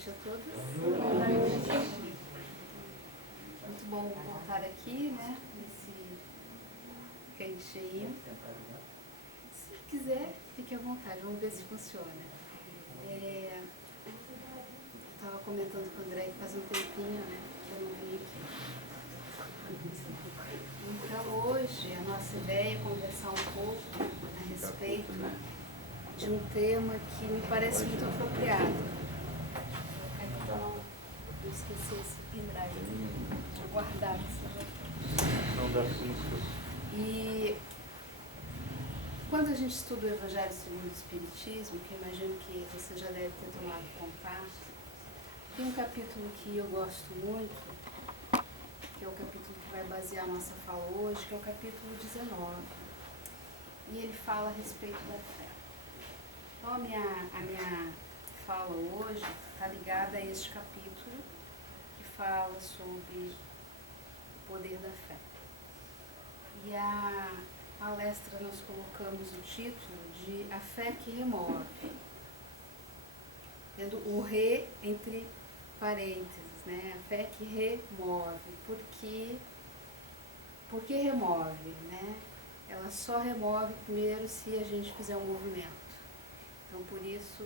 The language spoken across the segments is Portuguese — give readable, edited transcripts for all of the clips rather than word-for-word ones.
noite a todos. Boa noite. Muito bom voltar aqui, né? Nesse cantinho. Se quiser, fique à vontade. Vamos ver se funciona. Eu estava comentando com o André que faz um tempinho, né? Que eu não vim aqui. Então hoje a nossa ideia é conversar um pouco a respeito de um tema que me parece muito apropriado. Então, não esqueci esse pendrive, vou guardar esse. Não dá susto. E quando a gente estuda o Evangelho segundo o Espiritismo, que eu imagino que você já deve ter tomado contato, tem um capítulo que eu gosto muito, que é o capítulo que vai basear a nossa fala hoje, que é o capítulo 19. E ele fala a respeito da fé. Então a minha fala hoje está ligada a este capítulo que fala sobre o poder da fé. E a palestra nós colocamos o título de A Fé que Remove, tendo o re entre parênteses, né? A fé que remove. Por que remove, né? Ela só remove primeiro se a gente fizer um movimento. Então, por isso,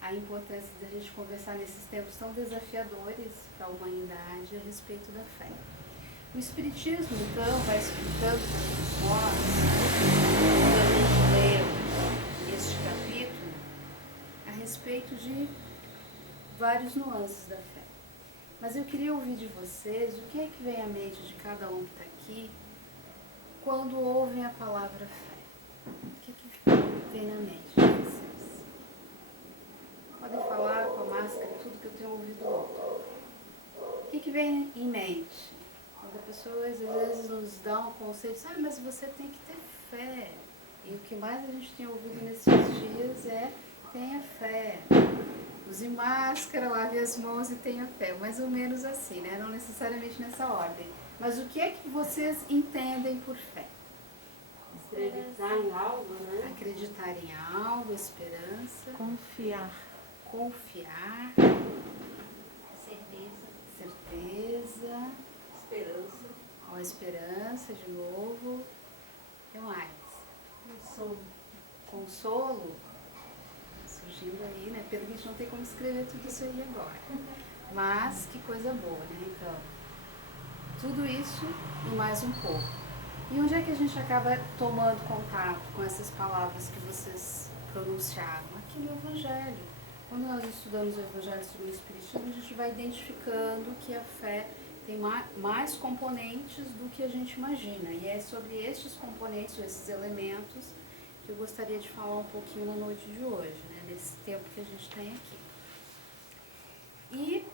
a importância da gente conversar nesses tempos tão desafiadores para a humanidade a respeito da fé. O Espiritismo, então, vai explicando para nós, quando a gente lê este capítulo, a respeito de vários nuances da fé. Mas eu queria ouvir de vocês o que é que vem à mente de cada um que está aqui quando ouvem a palavra fé. O que vem na mente de vocês? Podem falar com a máscara, tudo que eu tenho ouvido outro. O que vem em mente? Quando as pessoas às vezes nos dão um conceito, mas você tem que ter fé. E o que mais a gente tem ouvido nesses dias é tenha fé. Use máscara, lave as mãos e tenha fé. Mais ou menos assim, né? Não necessariamente nessa ordem. Mas o que é que vocês entendem por fé? Acreditar em algo, né? Acreditar em algo, esperança. Confiar. Confiar. Certeza. Certeza. Esperança. Ó, esperança, de novo. O que mais? Consolo. Consolo. Surgindo aí, né? Pelo que a gente não tem como escrever tudo isso aí agora. Mas que coisa boa, né? Então, tudo isso e mais um pouco. E onde é que a gente acaba tomando contato com essas palavras que vocês pronunciaram? Aqui no Evangelho. Quando nós estudamos o Evangelho segundo o Espiritismo, a gente vai identificando que a fé tem mais componentes do que a gente imagina. E é sobre estes componentes, esses elementos, que eu gostaria de falar um pouquinho na noite de hoje, né? Nesse tempo que a gente tem aqui. E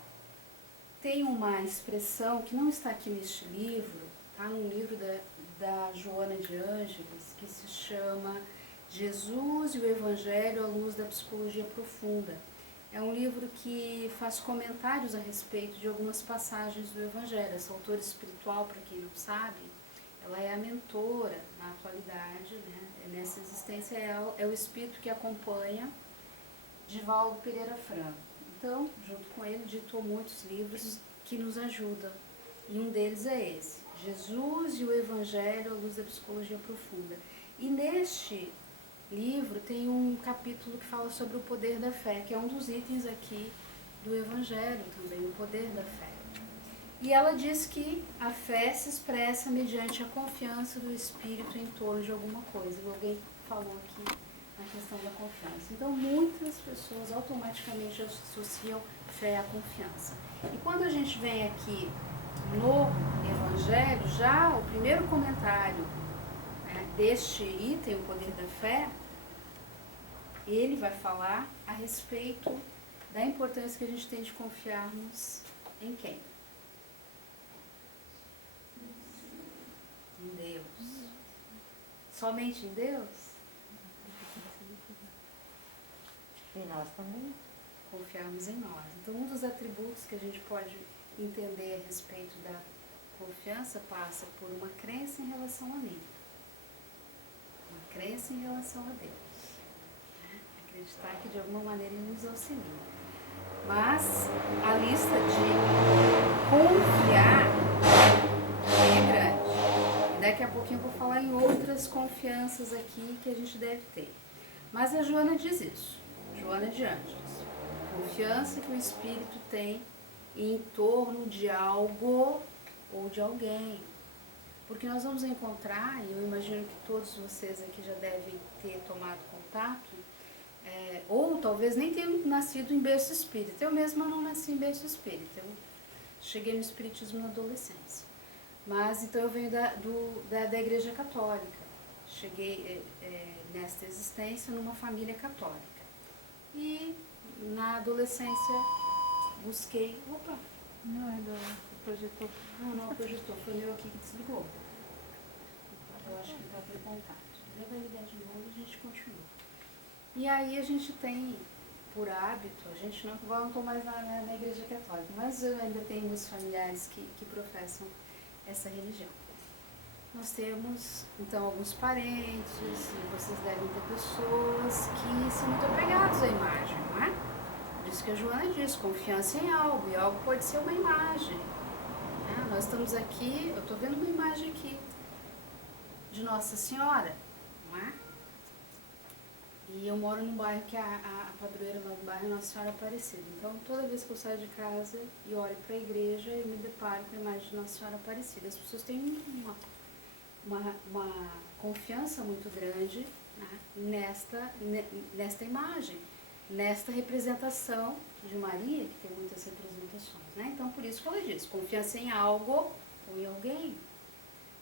tem uma expressão que não está aqui neste livro, está num livro da Joana de Ângeles, que se chama Jesus e o Evangelho à Luz da Psicologia Profunda. É um livro que faz comentários a respeito de algumas passagens do Evangelho. Essa autora espiritual, para quem não sabe, ela é a mentora na atualidade, né? Nessa existência é o espírito que acompanha Divaldo Pereira Franco. Então, junto com ele, ditou muitos livros que nos ajudam. E um deles é esse, Jesus e o Evangelho à Luz da Psicologia Profunda. E neste livro tem um capítulo que fala sobre o poder da fé, que é um dos itens aqui do Evangelho também, o poder da fé. E ela diz que a fé se expressa mediante a confiança do espírito em torno de alguma coisa. Alguém falou aqui a questão da confiança. Então, muitas pessoas automaticamente associam fé à confiança. E quando a gente vem aqui no Evangelho, já o primeiro comentário, né, deste item, o poder da fé, ele vai falar a respeito da importância que a gente tem de confiarmos em quem? Em Deus. Somente em Deus? E nós também. Confiarmos em nós. Então, um dos atributos que a gente pode entender a respeito da confiança passa por uma crença em relação a mim. Uma crença em relação a Deus. acreditar que de alguma maneira ele nos auxilia. Mas a lista de confiar é grande. E daqui a pouquinho eu vou falar em outras confianças aqui que a gente deve ter. Mas a Joana diz isso, Joana de Ângeles. Confiança que o Espírito tem em torno de algo ou de alguém. Porque nós vamos encontrar, e eu imagino que todos vocês aqui já devem ter tomado contato, ou talvez nem tenham nascido em berço espírita. Eu mesma não nasci em berço espírita, eu cheguei no espiritismo na adolescência. Mas então eu venho da Igreja Católica. Cheguei nesta existência numa família católica. E na adolescência busquei... Opa! Não, é do projetor. Não, o projetor. Foi o meu aqui que desligou. Eu acho que está por contato. Ele vai ligar de novo e a gente continua. E aí a gente tem, por hábito, a gente não estou mais na Igreja Católica, mas eu ainda tenho muitos familiares que professam essa religião. Nós temos, então, alguns parentes, e vocês devem ter pessoas que são muito apegados à imagem, não é? Por isso que a Joana diz, confiança em algo, e algo pode ser uma imagem. Né? Nós estamos aqui, eu estou vendo uma imagem aqui, de Nossa Senhora, não é? E eu moro num bairro que a padroeira lá do bairro é Nossa Senhora Aparecida. Então, toda vez que eu saio de casa e olho para a igreja, eu me deparo com a imagem de Nossa Senhora Aparecida. As pessoas têm uma confiança muito grande, né, nesta imagem, nesta representação de Maria, que tem muitas representações. Né? Então, por isso que ela diz, confiança em algo ou em alguém.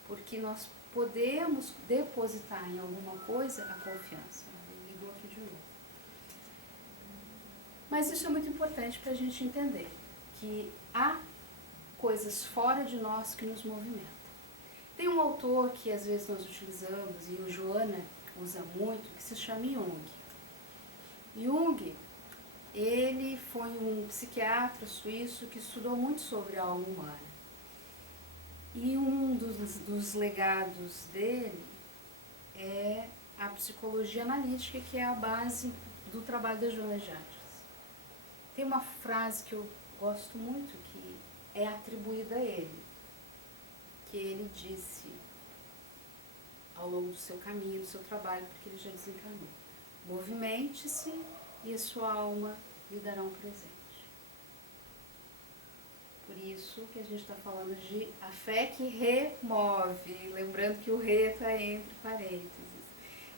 Porque nós podemos depositar em alguma coisa a confiança. Ligou aqui de novo. Mas isso é muito importante para a gente entender que há coisas fora de nós que nos movimentam. Tem um autor que às vezes nós utilizamos, e o Joana usa muito, que se chama Jung. Jung, ele foi um psiquiatra suíço que estudou muito sobre a alma humana. E um dos legados dele é a psicologia analítica, que é a base do trabalho da Joana de Ângeles. Tem uma frase que eu gosto muito, que é atribuída a ele, que ele disse ao longo do seu caminho, do seu trabalho, porque ele já desencarnou. Movimente-se e a sua alma lhe dará um presente. Por isso que a gente está falando de a fé que remove, lembrando que o re está entre parênteses.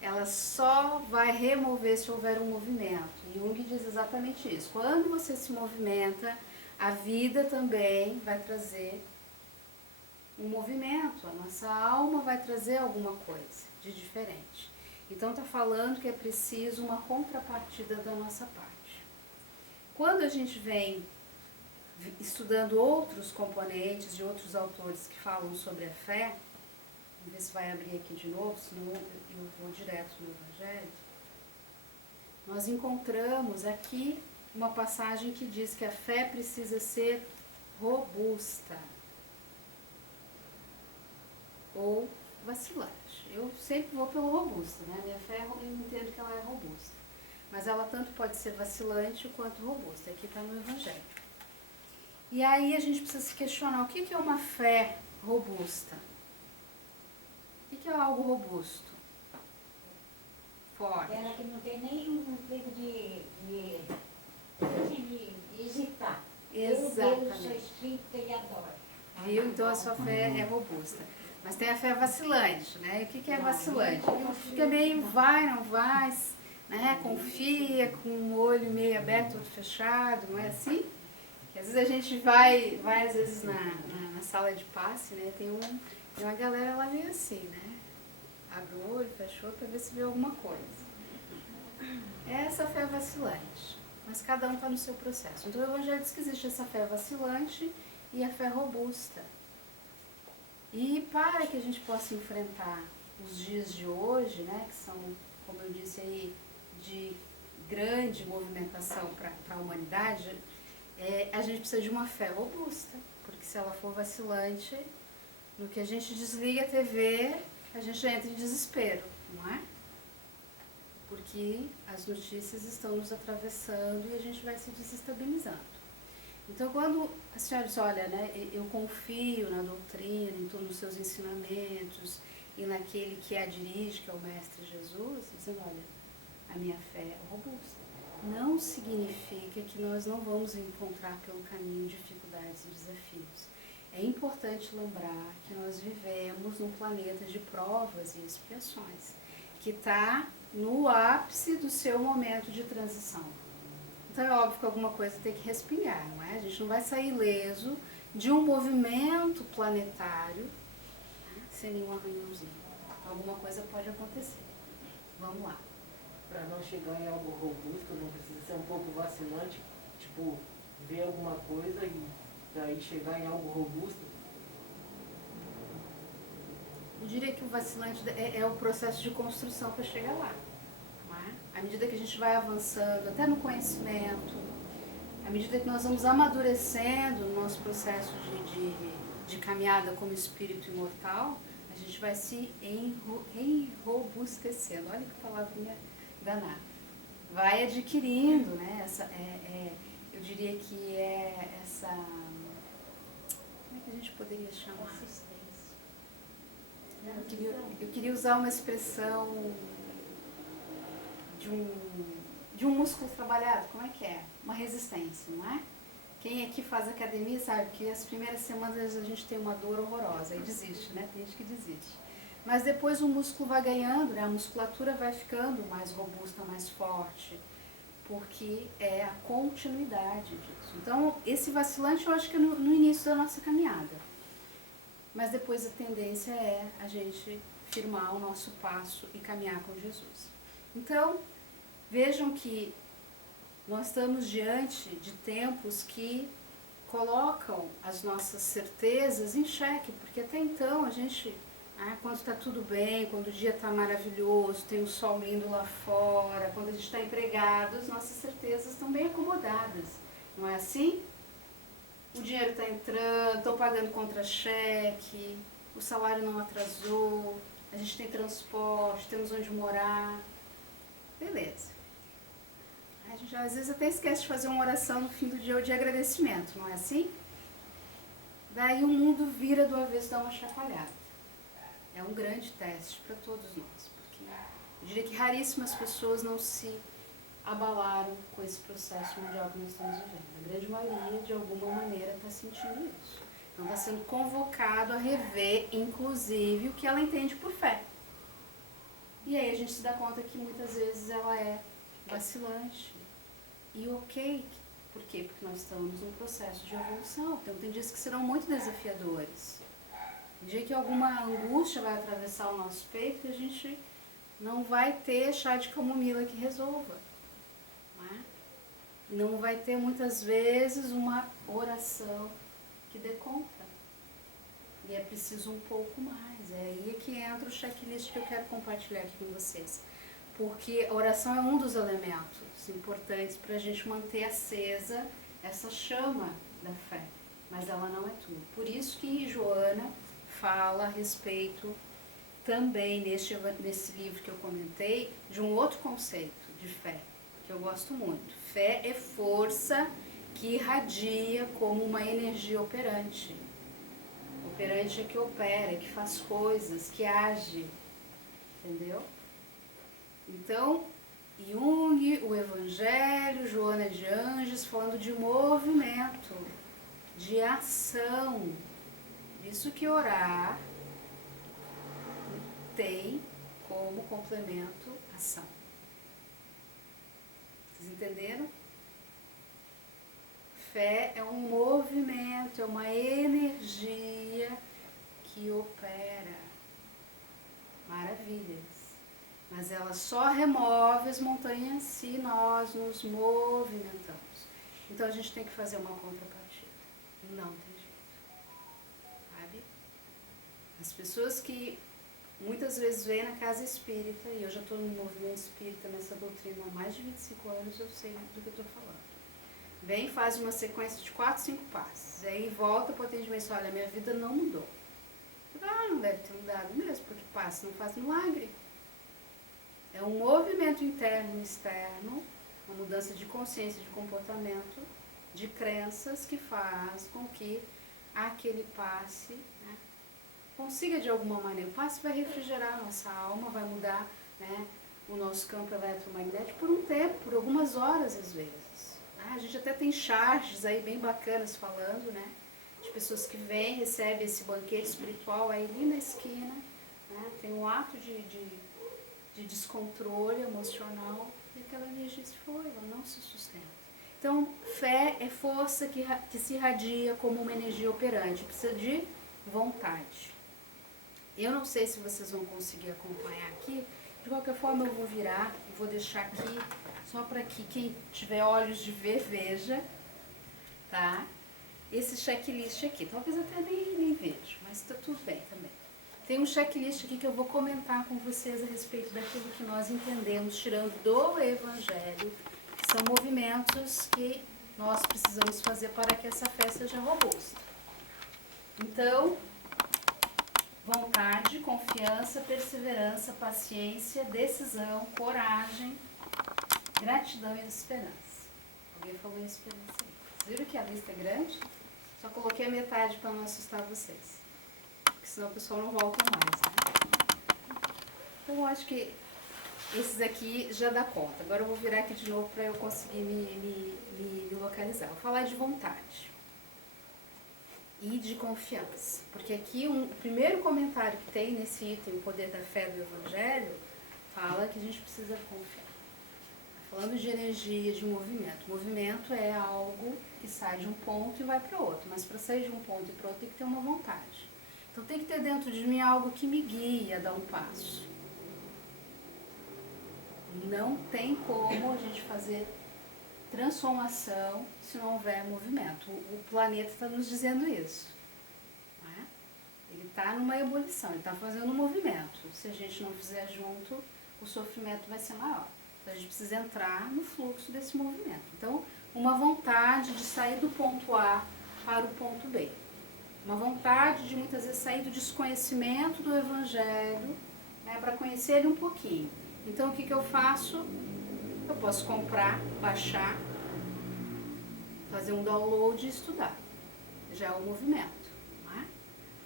Ela só vai remover se houver um movimento. Jung diz exatamente isso. Quando você se movimenta, a vida também vai trazer um movimento. A nossa alma vai trazer alguma coisa de diferente. Então está falando que é preciso uma contrapartida da nossa parte. Quando a gente vem estudando outros componentes de outros autores que falam sobre a fé, vamos ver se vai abrir aqui de novo, senão eu vou direto no Evangelho. Nós encontramos aqui uma passagem que diz que a fé precisa ser robusta ou vacilante. Eu sempre vou pelo robusto, né? Minha fé, eu entendo que ela é robusta, mas ela tanto pode ser vacilante quanto robusta. Aqui está no Evangelho. E aí a gente precisa se questionar, o que é uma fé robusta? O que é algo robusto? Forte. Ela que não tem nenhum tempo de hesitar. Exatamente. Eu sou espírita e adoro. Viu? Então a sua fé é robusta. Mas tem a fé vacilante, né? E o que é vacilante? Fica meio vai, não vai, né? Confia, com o olho meio aberto, outro fechado, não é assim? Que às vezes a gente vai às vezes na sala de passe, né? Tem uma galera lá meio assim, né? Abre o olho, fecha o olho para ver se vê alguma coisa. Essa fé é vacilante, mas cada um está no seu processo. Então o Evangelho diz que existe essa fé vacilante e a fé robusta. E para que a gente possa enfrentar os dias de hoje, né, que são, como eu disse aí, de grande movimentação para a humanidade, a gente precisa de uma fé robusta, porque se ela for vacilante, no que a gente desliga a TV, a gente já entra em desespero, não é? porque as notícias estão nos atravessando e a gente vai se desestabilizando. Então, quando a senhora diz, olha, né, eu confio na doutrina, em todos os seus ensinamentos e naquele que a dirige, que é o Mestre Jesus, dizendo, olha, a minha fé é robusta. Não significa que nós não vamos encontrar pelo caminho dificuldades e desafios. É importante lembrar que nós vivemos num planeta de provas e expiações, que está no ápice do seu momento de transição. Então é óbvio que alguma coisa tem que respingar, não é? A gente não vai sair ileso de um movimento planetário, né, sem nenhum arranhãozinho. Alguma coisa pode acontecer. Vamos lá. Para não chegar em algo robusto, não precisa ser um pouco vacilante, tipo, ver alguma coisa e daí chegar em algo robusto? Eu diria que o vacilante é o processo de construção para chegar lá. Não é? À medida que a gente vai avançando, até no conhecimento, à medida que nós vamos amadurecendo no nosso processo de caminhada como espírito imortal, a gente vai se enrobustecendo. Olha que palavrinha danada. Vai adquirindo, né? Eu diria que é essa... Como é que a gente poderia chamar? Consistência. Eu queria usar uma expressão de um músculo trabalhado, como é que é? Uma resistência, não é? Quem aqui faz academia sabe que as primeiras semanas a gente tem uma dor horrorosa e desiste, né? Tem gente que desiste. Mas depois o músculo vai ganhando, né? A musculatura vai ficando mais robusta, mais forte, porque é a continuidade disso. Então, esse vacilante eu acho que é no início da nossa caminhada. Mas depois a tendência é a gente firmar o nosso passo e caminhar com Jesus. Então, vejam que nós estamos diante de tempos que colocam as nossas certezas em xeque, porque até então a gente, quando está tudo bem, quando o dia está maravilhoso, tem um sol lindo lá fora, quando a gente está empregado, as nossas certezas estão bem acomodadas, não é assim? O dinheiro está entrando, estou pagando contra-cheque, o salário não atrasou, a gente tem transporte, temos onde morar. Beleza. A gente às vezes até esquece de fazer uma oração no fim do dia de agradecimento, não é assim? Daí o mundo vira do avesso, dá uma chacoalhada. É um grande teste para todos nós, porque eu diria que raríssimas pessoas não se abalaram com esse processo mundial que nós estamos vivendo. A grande maioria, de alguma maneira, está sentindo isso. Então está sendo convocado a rever, inclusive, o que ela entende por fé. E aí a gente se dá conta que muitas vezes ela é vacilante. E ok, por quê? Porque nós estamos num processo de evolução. Então tem dias que serão muito desafiadores. Tem dia que alguma angústia vai atravessar o nosso peito e a gente não vai ter chá de camomila que resolva. Não vai ter muitas vezes uma oração que dê conta. E é preciso um pouco mais. É aí que entra o checklist que eu quero compartilhar aqui com vocês. Porque a oração é um dos elementos importantes para a gente manter acesa essa chama da fé. Mas ela não é tudo. Por isso que Joana fala a respeito também nesse livro que eu comentei de um outro conceito de fé, que eu gosto muito. Fé é força que irradia como uma energia operante. Operante é que opera, é que faz coisas, que age. Entendeu? Então, Jung, o Evangelho, Joana de Ângeles, falando de movimento, de ação. Isso que orar tem como complemento ação. Vocês entenderam? Fé é um movimento, é uma energia que opera. Maravilhas. Mas ela só remove as montanhas se nós nos movimentamos. Então a gente tem que fazer uma contrapartida. Não tem jeito. Sabe? As pessoas que muitas vezes vêm na casa espírita, e eu já estou no movimento espírita, nessa doutrina há mais de 25 anos, eu sei do que eu estou falando. Vem, faz uma sequência de 4, 5 passos. Aí volta para o atendimento e olha, minha vida não mudou. Não deve ter mudado mesmo, porque passo não faz milagre. É um movimento interno e externo, uma mudança de consciência, de comportamento, de crenças que faz com que aquele passe, né, consiga de alguma maneira. O passe vai refrigerar a nossa alma, vai mudar, né, o nosso campo eletromagnético por um tempo, por algumas horas às vezes. A gente até tem charges aí bem bacanas falando, né, de pessoas que vêm, recebem esse banquete espiritual aí ali na esquina, né, tem um ato de descontrole emocional e aquela energia se foi, ela não se sustenta. Então, fé é força que se irradia como uma energia operante, precisa de vontade. Eu não sei se vocês vão conseguir acompanhar aqui, de qualquer forma eu vou virar e vou deixar aqui, só para que quem tiver olhos de ver, veja, tá? Esse checklist aqui, talvez até nem veja, mas tá tudo bem também. Tem um checklist aqui que eu vou comentar com vocês a respeito daquilo que nós entendemos, tirando do Evangelho, que são movimentos que nós precisamos fazer para que essa fé seja robusta. Então, vontade, confiança, perseverança, paciência, decisão, coragem, gratidão e esperança. Alguém falou em esperança aí. Vocês viram que a lista é grande? Só coloquei a metade para não assustar vocês. Porque senão o pessoal não volta mais, né? Então eu acho que esses aqui já dá conta. Agora eu vou virar aqui de novo para eu conseguir me localizar. Vou falar de vontade e de confiança. Porque aqui o primeiro comentário que tem nesse item, o poder da fé do Evangelho, fala que a gente precisa confiar. Falando de energia, de movimento. Movimento é algo que sai de um ponto e vai para outro. Mas para sair de um ponto e para outro tem que ter uma vontade. Então tem que ter dentro de mim algo que me guie a dar um passo. Não tem como a gente fazer transformação se não houver movimento. O planeta está nos dizendo isso. Não é? Ele está numa ebulição, ele está fazendo um movimento. Se a gente não fizer junto, o sofrimento vai ser maior. Então a gente precisa entrar no fluxo desse movimento. Então, uma vontade de sair do ponto A para o ponto B. Uma vontade de muitas vezes sair do desconhecimento do Evangelho, né, para conhecer ele um pouquinho. Então o que eu faço? Eu posso comprar, baixar, fazer um download e estudar. Já é um movimento. Não é?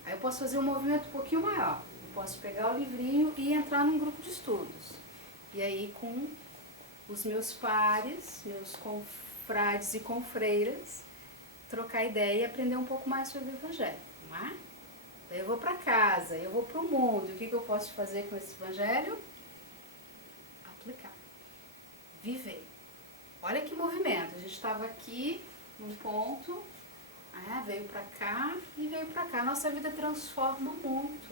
Aí eu posso fazer um movimento um pouquinho maior. Eu posso pegar o livrinho e entrar num grupo de estudos. E aí com os meus pares, meus confrades e confreiras, trocar ideia e aprender um pouco mais sobre o Evangelho. Não é? Daí eu vou para casa, eu vou para o mundo. O que eu posso fazer com esse Evangelho? Aplicar. Viver. Olha que movimento. A gente estava aqui num ponto, veio para cá e veio para cá. Nossa vida transforma muito.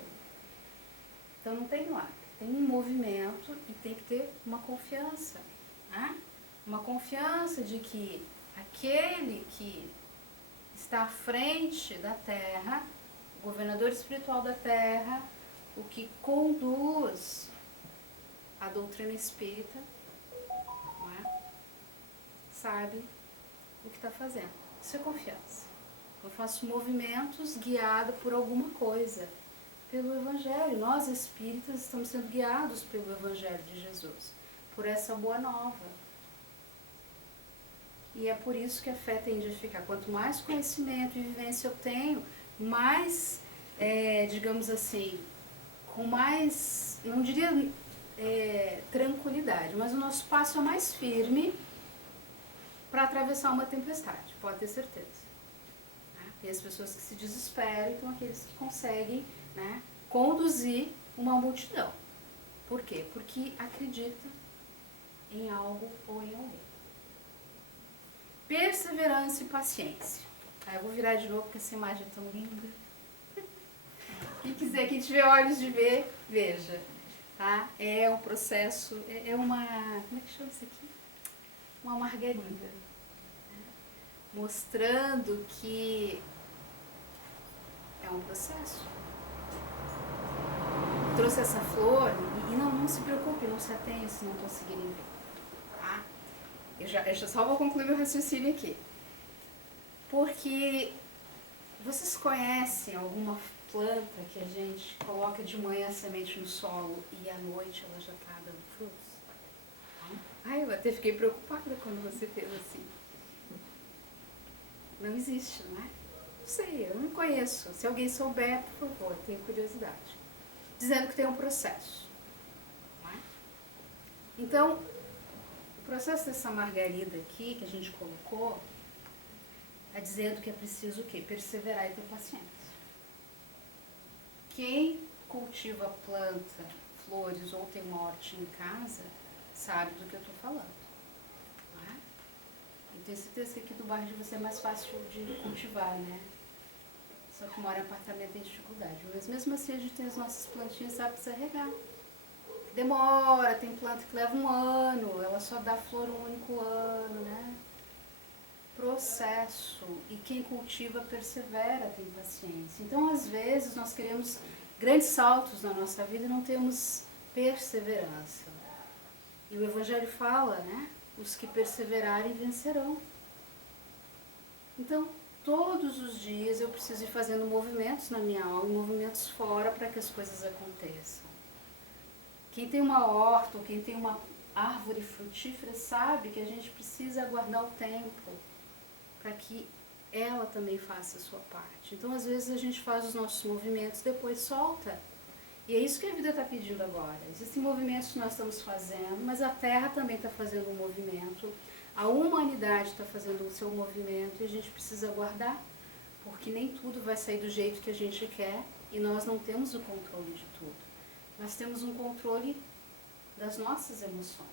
Então não tem milagre. Tem um movimento e tem que ter uma confiança. Né? Uma confiança de que aquele que está à frente da Terra, o governador espiritual da Terra, o que conduz a doutrina espírita, não é? Sabe o que está fazendo. Isso é confiança. Eu faço movimentos guiado por alguma coisa, pelo Evangelho. Nós espíritas estamos sendo guiados pelo Evangelho de Jesus, por essa boa nova. E é por isso que a fé tende a ficar. Quanto mais conhecimento e vivência eu tenho, mais, digamos assim, com mais, não diria tranquilidade, mas o nosso passo é mais firme para atravessar uma tempestade, pode ter certeza. Tem as pessoas que se desesperam e tem aqueles que conseguem, né, conduzir uma multidão. Por quê? Porque acredita em algo ou em alguém. Perseverança e paciência. Aí eu vou virar de novo porque essa imagem é tão linda. Quem quiser, quem tiver olhos de ver, veja. Tá? É um processo, é uma, como é que chama isso aqui? Uma margarida. Mostrando que é um processo. Eu trouxe essa flor e não se preocupe, não se atenha se não conseguirem ver. Tá? Eu já só vou concluir meu raciocínio aqui. Porque vocês conhecem alguma planta que a gente coloca de manhã a semente no solo e à noite ela já está dando frutos? Ai, eu até fiquei preocupada quando você fez assim. Não existe, não é? Não sei, eu não conheço. Se alguém souber, por favor, tenho curiosidade. Dizendo que tem um processo. Não é? Então, o processo dessa margarida aqui, que a gente colocou, está dizendo que é preciso o quê? Perseverar e ter paciência. Quem cultiva planta, flores ou tem uma hortinha em casa, sabe do que eu estou falando. Não é? Eu tenho certeza que aqui do bairro de você é mais fácil de cultivar, né? Só que mora em apartamento tem dificuldade. Mas mesmo assim a gente tem as nossas plantinhas, sabe, precisa regar. Demora, tem planta que leva um ano, ela só dá flor um único ano, né? Processo. E quem cultiva persevera, tem paciência. Então, às vezes, nós queremos grandes saltos na nossa vida e não temos perseverança. E o Evangelho fala, né? Os que perseverarem vencerão. Então, todos os dias eu preciso ir fazendo movimentos na minha alma e movimentos fora para que as coisas aconteçam. Quem tem uma horta ou quem tem uma árvore frutífera sabe que a gente precisa aguardar o tempo para que ela também faça a sua parte. Então, às vezes, a gente faz os nossos movimentos, depois solta. E é isso que a vida está pedindo agora. Existem movimentos que nós estamos fazendo, mas a Terra também está fazendo um movimento. A humanidade está fazendo o seu movimento e a gente precisa aguardar, porque nem tudo vai sair do jeito que a gente quer e nós não temos o controle de tudo. Nós temos um controle das nossas emoções.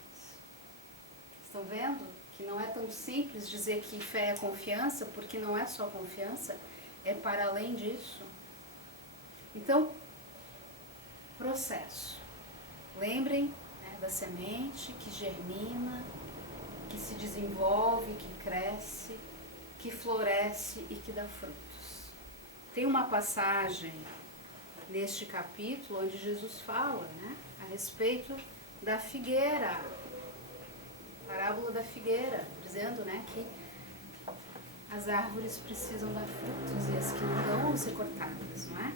Estão vendo que não é tão simples dizer que fé é confiança, porque não é só confiança, é para além disso. Então, processo. Lembrem, né, da semente que germina, que se desenvolve, que cresce, que floresce e que dá frutos. Tem uma passagem neste capítulo onde Jesus fala, né, a respeito da figueira, parábola da figueira, dizendo, né, que as árvores precisam dar frutos e as que não dão vão ser cortadas, não é?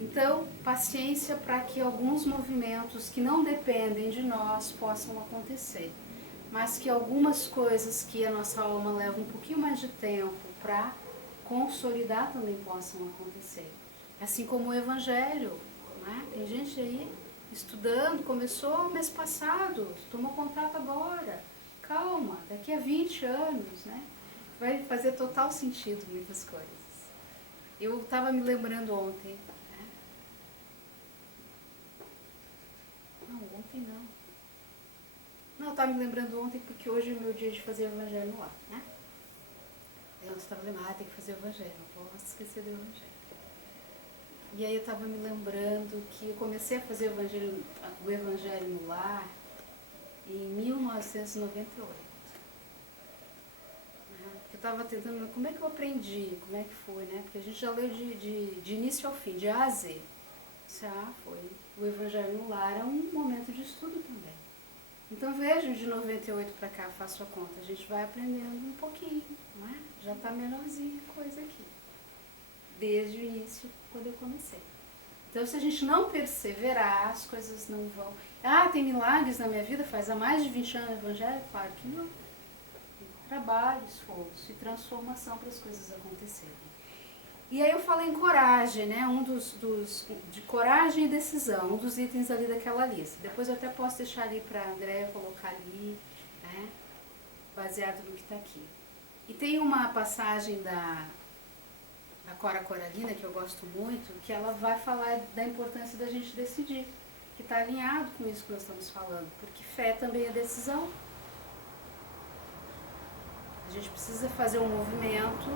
Então, paciência para que alguns movimentos que não dependem de nós possam acontecer, mas que algumas coisas que a nossa alma leva um pouquinho mais de tempo para consolidar também possam acontecer. Assim como o Evangelho, né? Tem gente aí estudando, começou mês passado, tomou contato agora. Calma, daqui a 20 anos, né? Vai fazer total sentido muitas coisas. Eu estava me lembrando ontem, né? Não, ontem não. Não, eu estava me lembrando ontem porque hoje é o meu dia de fazer o Evangelho no lar, né? Eu estava lembrando, tem que fazer o Evangelho, não posso esquecer do Evangelho. E aí eu estava me lembrando que eu comecei a fazer o Evangelho no lar em 1998. Eu estava tentando, como é que eu aprendi, como é que foi, né? Porque a gente já leu de início ao fim, de A a Z. Foi. O Evangelho no lar é um momento de estudo também. Então vejam, de 98 para cá, faço a conta, a gente vai aprendendo um pouquinho, não é? Já está menorzinha a coisa aqui. Desde o início, quando eu comecei. Então, se a gente não perseverar, as coisas não vão... Ah, tem milagres na minha vida, faz há mais de 20 anos o Evangelho? Claro que não. Tem trabalho, esforço e transformação para as coisas acontecerem. E aí eu falei em coragem, né? De coragem e decisão, um dos itens ali daquela lista. Depois eu até posso deixar ali para a Andréia colocar ali, né? Baseado no que está aqui. E tem uma passagem da Cora Coralina, que eu gosto muito, que ela vai falar da importância da gente decidir, que está alinhado com isso que nós estamos falando, porque fé também é decisão. A gente precisa fazer um movimento,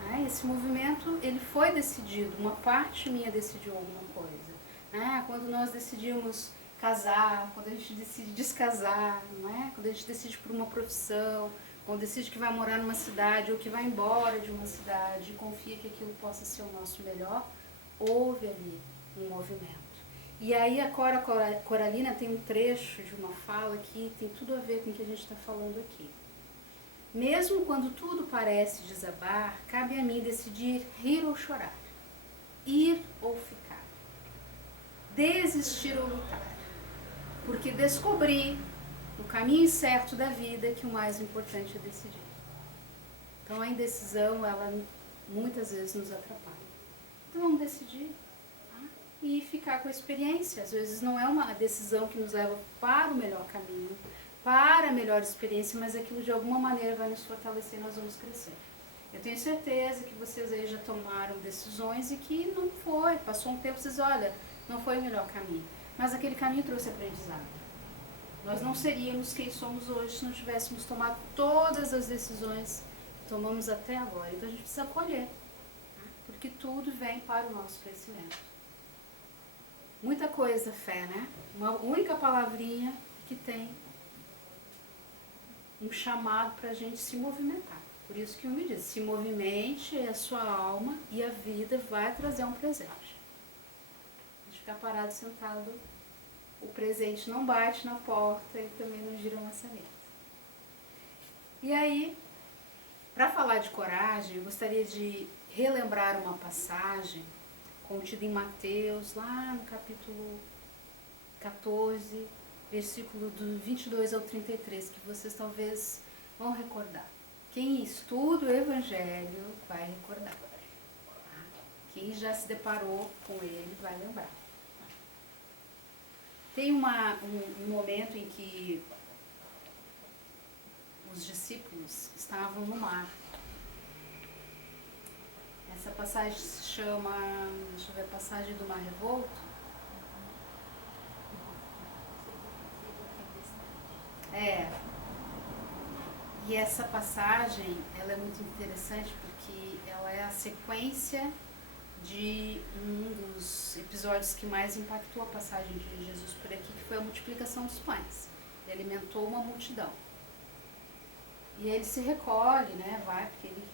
né? Esse movimento, ele foi decidido, uma parte minha decidiu alguma coisa, né? Quando nós decidimos casar, quando a gente decide descasar, não é? Quando a gente decide por uma profissão, quando decide que vai morar numa cidade ou que vai embora de uma cidade e confia que aquilo possa ser o nosso melhor, houve ali um movimento. E aí a Cora Coralina tem um trecho de uma fala que tem tudo a ver com o que a gente está falando aqui. Mesmo quando tudo parece desabar, cabe a mim decidir rir ou chorar, ir ou ficar, desistir ou lutar, porque descobri no caminho certo da vida, que o mais importante é decidir. Então a indecisão, ela muitas vezes nos atrapalha. Então vamos decidir, tá? E ficar com a experiência. Às vezes não é uma decisão que nos leva para o melhor caminho, para a melhor experiência, mas aquilo de alguma maneira vai nos fortalecer e nós vamos crescer. Eu tenho certeza que vocês aí já tomaram decisões e que não foi, passou um tempo, vocês, olha, não foi o melhor caminho, mas aquele caminho trouxe aprendizado. Nós não seríamos quem somos hoje se não tivéssemos tomado todas as decisões que tomamos até agora. Então a gente precisa colher, tá? Porque tudo vem para o nosso crescimento. Muita coisa, fé, né? Uma única palavrinha que tem um chamado para a gente se movimentar. Por isso que eu me diz, se movimente a sua alma e a vida vai trazer um presente. A gente ficar parado, sentado, o presente não bate na porta e também não gira uma maçaneta. E aí, para falar de coragem, eu gostaria de relembrar uma passagem contida em Mateus, lá no capítulo 14, versículo do 22 ao 33, que vocês talvez vão recordar. Quem estuda o Evangelho vai recordar. Tá? Quem já se deparou com ele vai lembrar. Tem um momento em que os discípulos estavam no mar. Essa passagem se chama, deixa eu ver, passagem do Mar Revolto. E essa passagem, ela é muito interessante porque ela é a sequência de um dos episódios que mais impactou a passagem de Jesus por aqui, que foi a multiplicação dos pães. Ele alimentou uma multidão. E ele se recolhe, né, vai, porque ele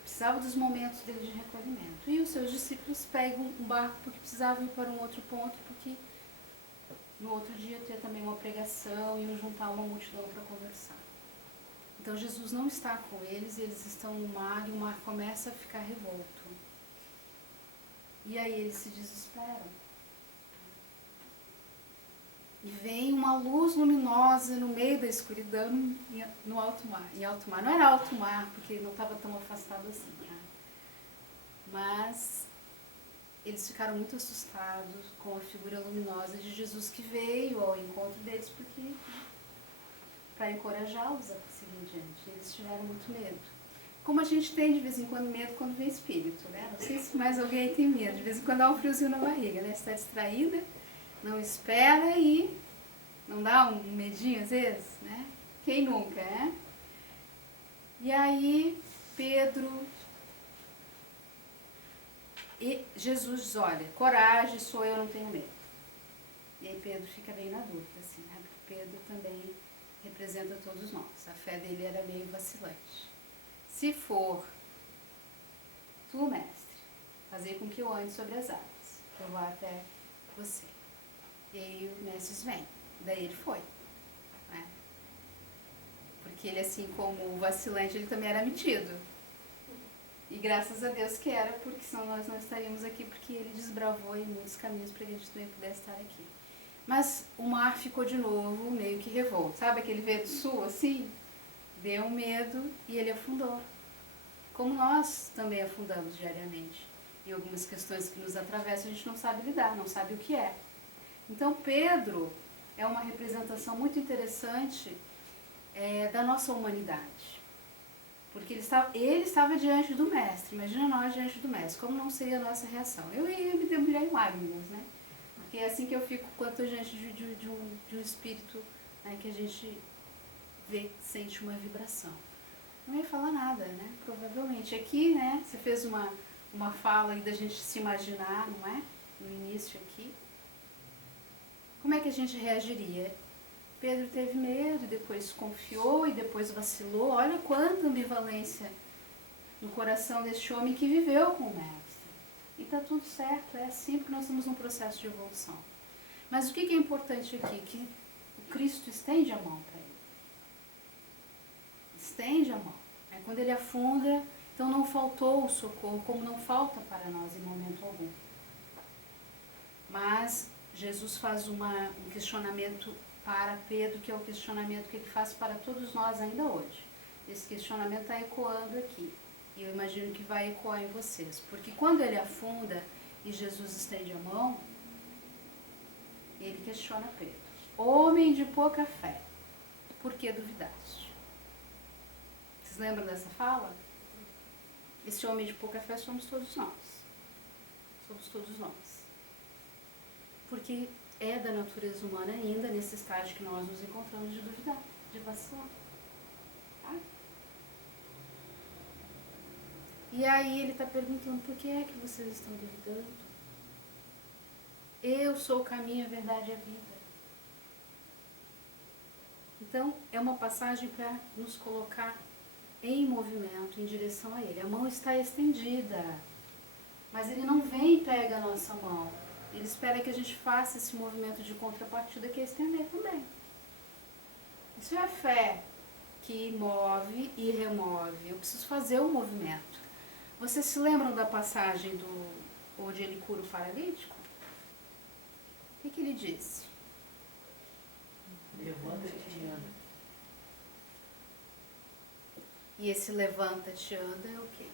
precisava dos momentos dele de recolhimento. E os seus discípulos pegam um barco porque precisavam ir para um outro ponto, porque no outro dia ter também uma pregação e juntar uma multidão para conversar. Então Jesus não está com eles, eles estão no mar e o mar começa a ficar revolto. E aí eles se desesperam. E vem uma luz luminosa no meio da escuridão no alto mar. Em alto mar. Não era alto mar, porque não estava tão afastado assim. Tá? Mas eles ficaram muito assustados com a figura luminosa de Jesus que veio ao encontro deles para encorajá-los a seguir adiante. Eles tiveram muito medo. Como a gente tem de vez em quando medo quando vem espírito, né? Não sei se mais alguém aí tem medo. De vez em quando dá um friozinho na barriga, né? Você está distraída, não espera e não dá um medinho às vezes, né? Quem nunca, né? E aí Pedro e Jesus diz, olha, coragem, sou eu, não tenho medo. E aí Pedro fica bem na dúvida, assim, né? Porque Pedro também representa todos nós. A fé dele era meio vacilante. Se for tu, mestre, fazer com que eu ande sobre as águas, que eu vá até você. E aí o mestre vem. Daí ele foi. Né? Porque ele, assim como o vacilante, ele também era metido. E graças a Deus que era, porque senão nós não estaríamos aqui, porque ele desbravou em muitos caminhos para que a gente também pudesse estar aqui. Mas o mar ficou de novo meio que revolto. Sabe aquele vento sul, assim? Deu um medo e ele afundou. Como nós também afundamos diariamente. Em algumas questões que nos atravessam, a gente não sabe lidar, não sabe o que é. Então Pedro é uma representação muito interessante da nossa humanidade. Porque ele estava diante do mestre. Imagina nós diante do mestre. Como não seria a nossa reação? Eu ia me debulhar em lágrimas, né? Porque é assim que eu fico quando estou diante de um espírito, né, que a gente vê, sente uma vibração. Não ia falar nada, né? Provavelmente. Aqui, né, você fez uma fala aí da gente se imaginar, não é? No início aqui. Como é que a gente reagiria? Pedro teve medo, depois confiou e depois vacilou. Olha quanta ambivalência no coração deste homem que viveu com o mestre. E está tudo certo, é assim porque nós estamos num processo de evolução. Mas o que é importante aqui? Que o Cristo estende a mão para ele. Estende a mão. Quando ele afunda, então não faltou o socorro, como não falta para nós em momento algum. Mas Jesus faz um questionamento para Pedro, que é o questionamento que ele faz para todos nós ainda hoje. Esse questionamento está ecoando aqui. E eu imagino que vai ecoar em vocês. Porque quando ele afunda e Jesus estende a mão, ele questiona Pedro. Homem de pouca fé, por que duvidaste? Vocês lembram dessa fala? Esse homem de pouca fé somos todos nós. Somos todos nós. Porque é da natureza humana ainda, nesse estágio que nós nos encontramos, de duvidar, de vacilar. Tá? E aí ele está perguntando, por que é que vocês estão duvidando? Eu sou o caminho, a verdade e a vida. Então, é uma passagem para nos colocar em movimento, em direção a ele. A mão está estendida, mas ele não vem e pega a nossa mão. Ele espera que a gente faça esse movimento de contrapartida, que é estender também. Isso é a fé que move e remove. Eu preciso fazer o movimento. Vocês se lembram da passagem onde ele cura o paralítico? O que ele disse? Levanta-te e anda. E esse levanta-te anda é o quê?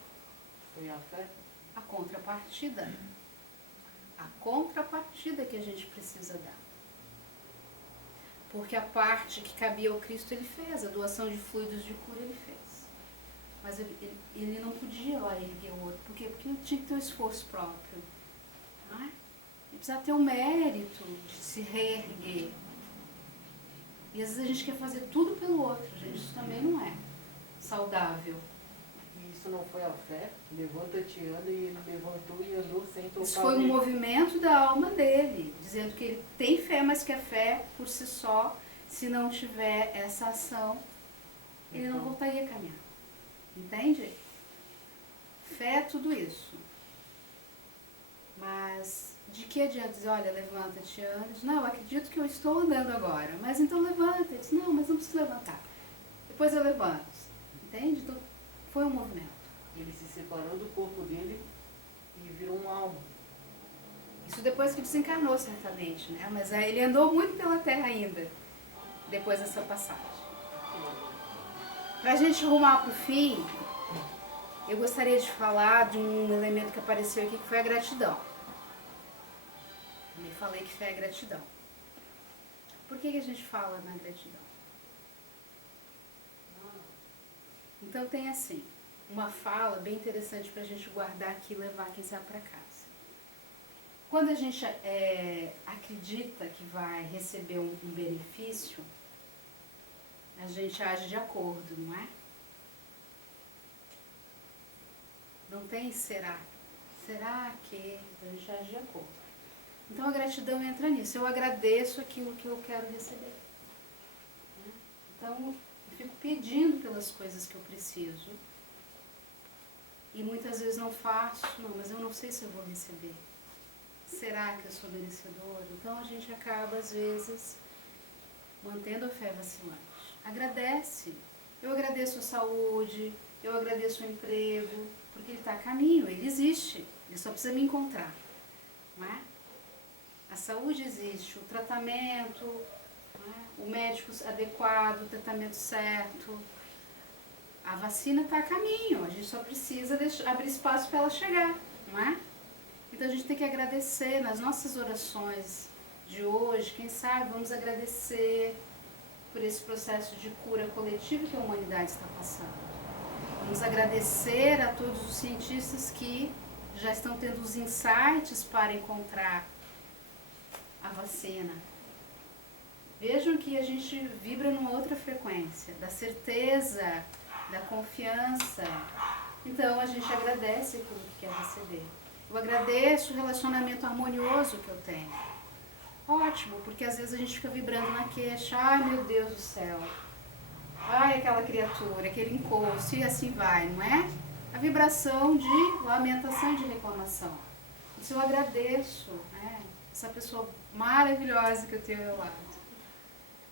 Foi a fé? A contrapartida. A contrapartida que a gente precisa dar. Porque a parte que cabia ao Cristo ele fez, a doação de fluidos de cura ele fez. Mas ele não podia lá erguer o outro. Por quê? Porque ele tinha que ter um esforço próprio. Não é? Ele precisava ter o mérito de se reerguer. E às vezes a gente quer fazer tudo pelo outro, gente. Isso também não é saudável. E isso não foi a fé? Levanta-te e anda, e ele levantou e andou sem tocar. Isso foi um movimento da alma dele, dizendo que ele tem fé, mas que a fé por si só, se não tiver essa ação, ele não voltaria a caminhar. Entende? Fé é tudo isso. Mas de que adianta dizer, olha, levanta-te, anda? Não, eu acredito que eu estou andando agora. Mas então levanta-te. Não, mas não preciso levantar. Depois eu levanto. Entende? Então foi um movimento. Ele se separou do corpo dele e virou um alma. Isso depois que desencarnou, certamente, né? Mas ele andou muito pela Terra ainda, depois dessa passagem. Para a gente rumar para o fim, eu gostaria de falar de um elemento que apareceu aqui, que foi a gratidão. Eu falei que fé é gratidão. Por que a gente fala na gratidão? Então tem assim, uma fala bem interessante para a gente guardar aqui e levar quem sabe para casa. Quando a gente acredita que vai receber um benefício, a gente age de acordo, não é? Não tem será. Será que? A gente age de acordo. Então a gratidão entra nisso. Eu agradeço aquilo que eu quero receber. Então eu fico pedindo pelas coisas que eu preciso. E muitas vezes não faço. Não, mas eu não sei se eu vou receber. Será que eu sou merecedor? Então a gente acaba às vezes mantendo a fé vacilante. Agradece. Eu agradeço a saúde, eu agradeço o emprego, porque ele está a caminho, ele existe, ele só precisa me encontrar. Não é? A saúde existe, o tratamento, não é? O médico adequado, o tratamento certo. A vacina está a caminho, a gente só precisa abrir espaço para ela chegar, não é? Então a gente tem que agradecer nas nossas orações de hoje, quem sabe vamos agradecer por esse processo de cura coletiva que a humanidade está passando. Vamos agradecer a todos os cientistas que já estão tendo os insights para encontrar a vacina. Vejam que a gente vibra numa outra frequência, da certeza, da confiança. Então a gente agradece aquilo que quer receber. Eu agradeço o relacionamento harmonioso que eu tenho. Ótimo, porque às vezes a gente fica vibrando na queixa. Ai, meu Deus do céu. Ai, aquela criatura, aquele encosto, e assim vai, não é? A vibração de lamentação e de reclamação. Isso eu agradeço, né? Essa pessoa maravilhosa que eu tenho ao meu lado.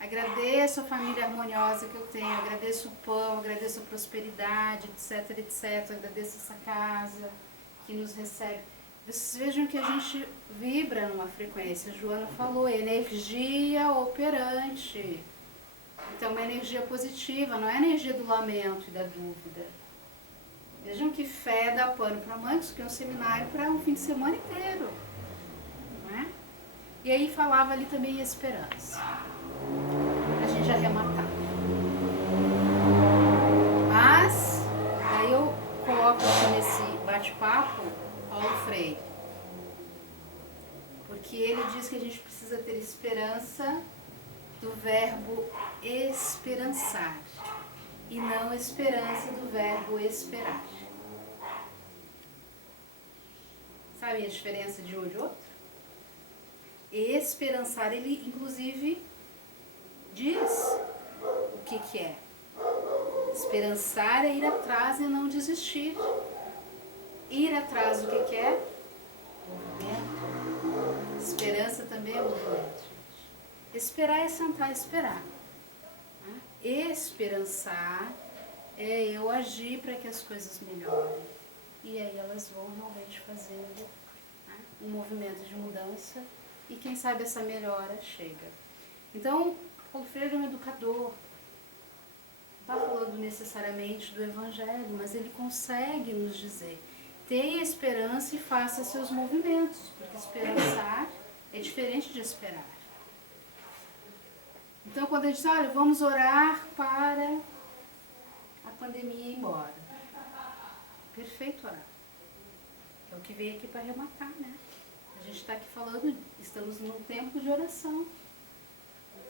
Agradeço a família harmoniosa que eu tenho, agradeço o pão, agradeço a prosperidade, etc, etc. Agradeço essa casa que nos recebe. vocês vejam que a gente vibra numa frequência. A Joana falou, energia operante. Então, uma energia positiva, não é a energia do lamento e da dúvida. Vejam que fé dá pano para mãe, que é um seminário para um fim de semana inteiro. Não é? E aí falava ali também esperança. A gente arrematar. Mas, aí eu coloco aqui nesse bate-papo Paulo Freire. Porque ele diz que a gente precisa ter esperança do verbo esperançar e não esperança do verbo esperar. Sabe a diferença de um e de outro? Esperançar, ele inclusive diz o que é. Esperançar é ir atrás e não desistir. Ir atrás do que é? Movimento. Esperança também é movimento. Esperar é sentar e esperar. Esperançar é eu agir para que as coisas melhorem. E aí elas vão realmente fazendo um movimento de mudança e quem sabe essa melhora chega. Então, Paulo Freire é um educador. Não está falando necessariamente do Evangelho, mas ele consegue nos dizer: tenha esperança e faça seus movimentos, porque esperançar é diferente de esperar. Então, quando a gente diz, olha, vamos orar para a pandemia ir embora. Perfeito orar. É o que veio aqui para arrematar, né? A gente está aqui falando, estamos num tempo de oração.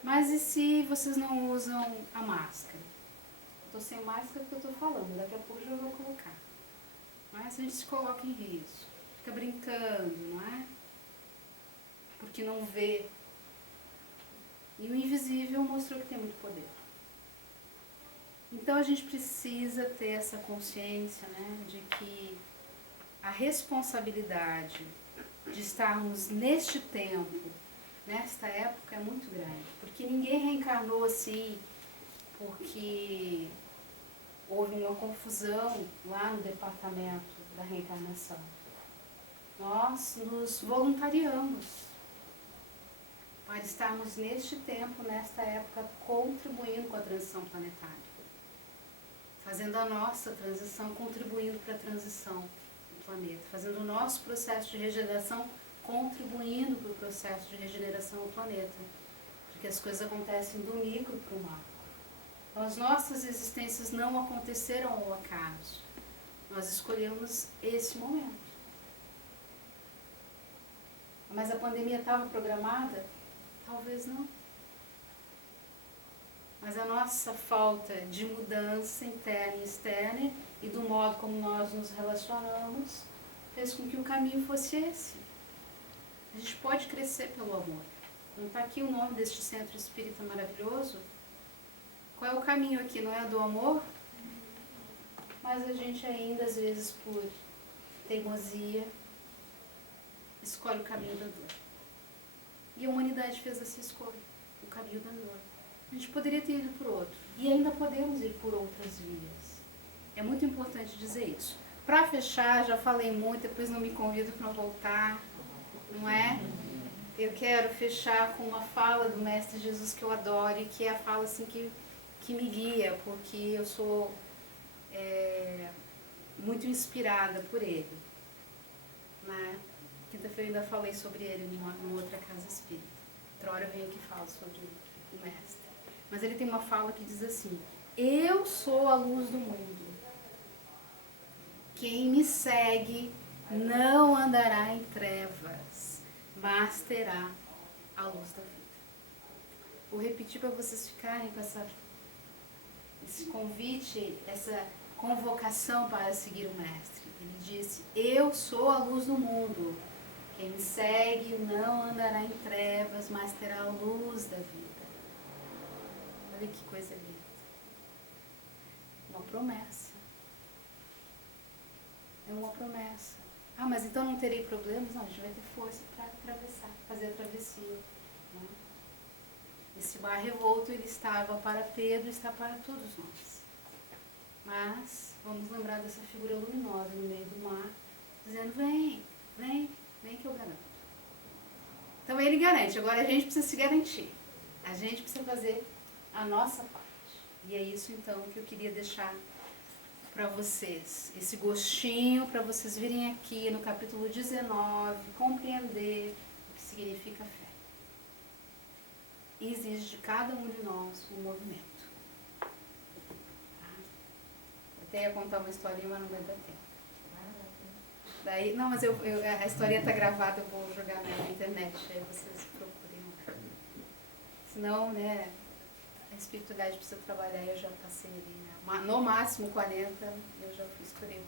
Mas e se vocês não usam a máscara? Estou sem máscara porque eu estou falando, daqui a pouco eu já vou colocar. Mas a gente se coloca em risco, fica brincando, não é? Porque não vê. E o invisível mostrou que tem muito poder. Então a gente precisa ter essa consciência, né, de que a responsabilidade de estarmos neste tempo, nesta época, é muito grande. Porque ninguém reencarnou assim porque houve uma confusão lá no departamento da reencarnação. Nós nos voluntariamos para estarmos neste tempo, nesta época, contribuindo com a transição planetária. Fazendo a nossa transição, contribuindo para a transição do planeta. Fazendo o nosso processo de regeneração, contribuindo para o processo de regeneração do planeta. Porque as coisas acontecem do micro para o macro. Então, as nossas existências não aconteceram ao acaso. Nós escolhemos esse momento. Mas a pandemia estava programada? Talvez não. Mas a nossa falta de mudança interna e externa e do modo como nós nos relacionamos fez com que o caminho fosse esse. A gente pode crescer pelo amor. Não está aqui o nome deste centro espírita maravilhoso? Qual é o caminho aqui? Não é do amor? Mas a gente ainda, às vezes, por teimosia, escolhe o caminho da dor. E a humanidade fez essa escolha, o caminho da dor. A gente poderia ter ido por outro. E ainda podemos ir por outras vias. É muito importante dizer isso. Para fechar, já falei muito, depois não me convido para voltar, não é? Eu quero fechar com uma fala do Mestre Jesus que eu adoro e que é a fala assim, que me guia, porque eu sou muito inspirada por ele. Né? Quinta-feira eu ainda falei sobre ele numa outra casa espírita. Outra hora eu venho aqui e falo sobre o Mestre. Mas ele tem uma fala que diz assim: eu sou a luz do mundo. Quem me segue não andará em trevas, mas terá a luz da vida. Vou repetir para vocês ficarem com esse convite, essa convocação para seguir o Mestre. Ele disse: eu sou a luz do mundo. Quem me segue não andará em trevas, mas terá a luz da vida. Olha que coisa linda. Uma promessa. É uma promessa. Ah, mas então não terei problemas? Não, a gente vai ter força para atravessar, fazer a travessia. Né? Esse mar revolto, ele estava para Pedro, está para todos nós. Mas vamos lembrar dessa figura luminosa no meio do mar, dizendo: vem, Vem que eu garanto. Então ele garante, agora a gente precisa se garantir. A gente precisa fazer a nossa parte. E é isso então que eu queria deixar para vocês. Esse gostinho para vocês virem aqui no capítulo 19, compreender o que significa fé. E exige de cada um de nós um movimento. Até ia contar uma historinha, mas não vai dar tempo. Daí, não, mas a historinha está gravada, eu vou jogar na internet, aí vocês procurem. Senão, né, a espiritualidade precisa trabalhar e eu já passei ali, né, no máximo 40, eu já fiz 40.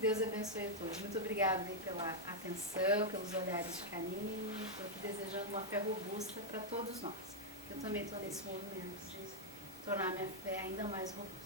Deus abençoe a todos. Muito obrigada aí pela atenção, pelos olhares de carinho. Estou aqui desejando uma fé robusta para todos nós. Eu também estou nesse movimento de tornar minha fé ainda mais robusta.